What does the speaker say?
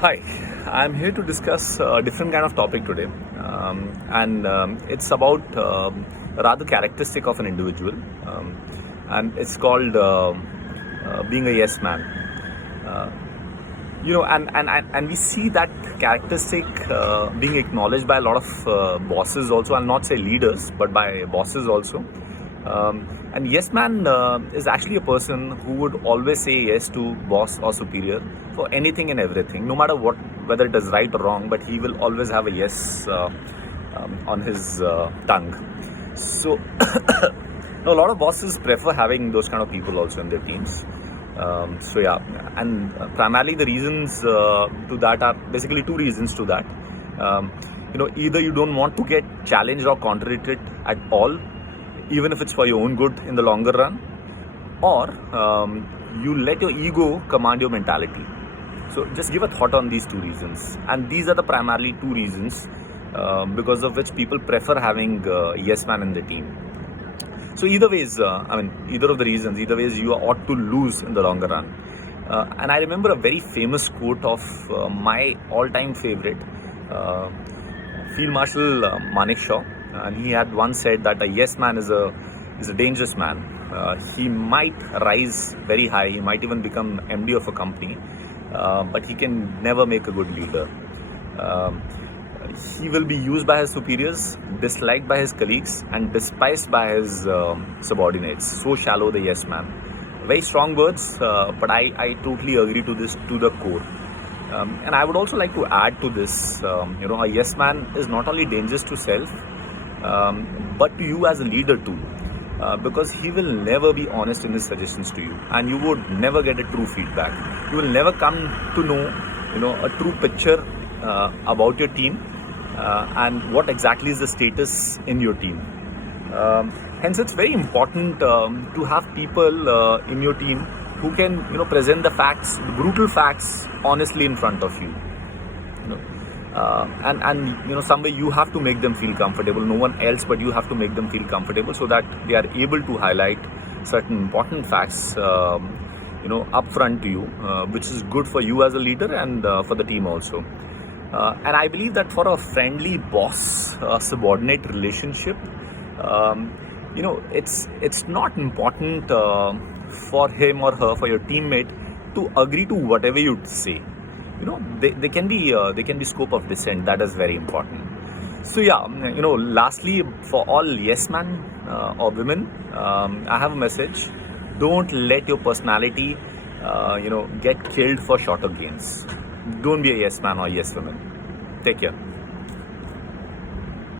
Hi, I'm here to discuss a different kind of topic today, and it's about rather characteristic of an individual, and it's called being a yes man. Uh, and we see that characteristic being acknowledged by a lot of bosses also. I'll not say leaders, but by bosses also. And yes man is actually a person who would always say yes to boss or superior for anything and everything, no matter what, whether it is right or wrong, but he will always have a yes on his tongue. So a lot of bosses prefer having those kind of people also in their teams. So yeah, and primarily the reasons to that are basically two reasons to that. Either you don't want to get challenged or contradicted at all, even if it's for your own good in the longer run, or you let your ego command your mentality. So just give a thought on these two reasons, and these are the primarily two reasons because of which people prefer having yes man in the team. So either ways, either of the reasons, either ways, you ought to lose in the longer run. And I remember a very famous quote of my all-time favorite, Field Marshal Manik Shah, and he had once said that a yes man is a dangerous man. He might rise very high, he might even become MD of a company, but he can never make a good leader. He will be used by his superiors, disliked by his colleagues, and despised by his subordinates. So shallow the yes man. Very strong words, but I totally agree to this to the core. And I would also like to add to this, a yes man is not only dangerous to self, but to you as a leader too. Because he will never be honest in his suggestions to you, and you would never get a true feedback. You will never come to know, a true picture about your team and what exactly is the status in your team. Hence, it's very important to have people in your team who can, present the facts, the brutal facts, honestly in front of you. And some way you have to make them feel comfortable. No one else but you have to make them feel comfortable so that they are able to highlight certain important facts, upfront to you, which is good for you as a leader and for the team also. And I believe that for a friendly boss subordinate relationship, it's not important for him or her, for your teammate, to agree to whatever you say. They can be scope of dissent. That is very important. So yeah, lastly, for all yes man or women, I have a message: don't let your personality get killed for shorter gains. Don't be a yes man or yes woman. Take care.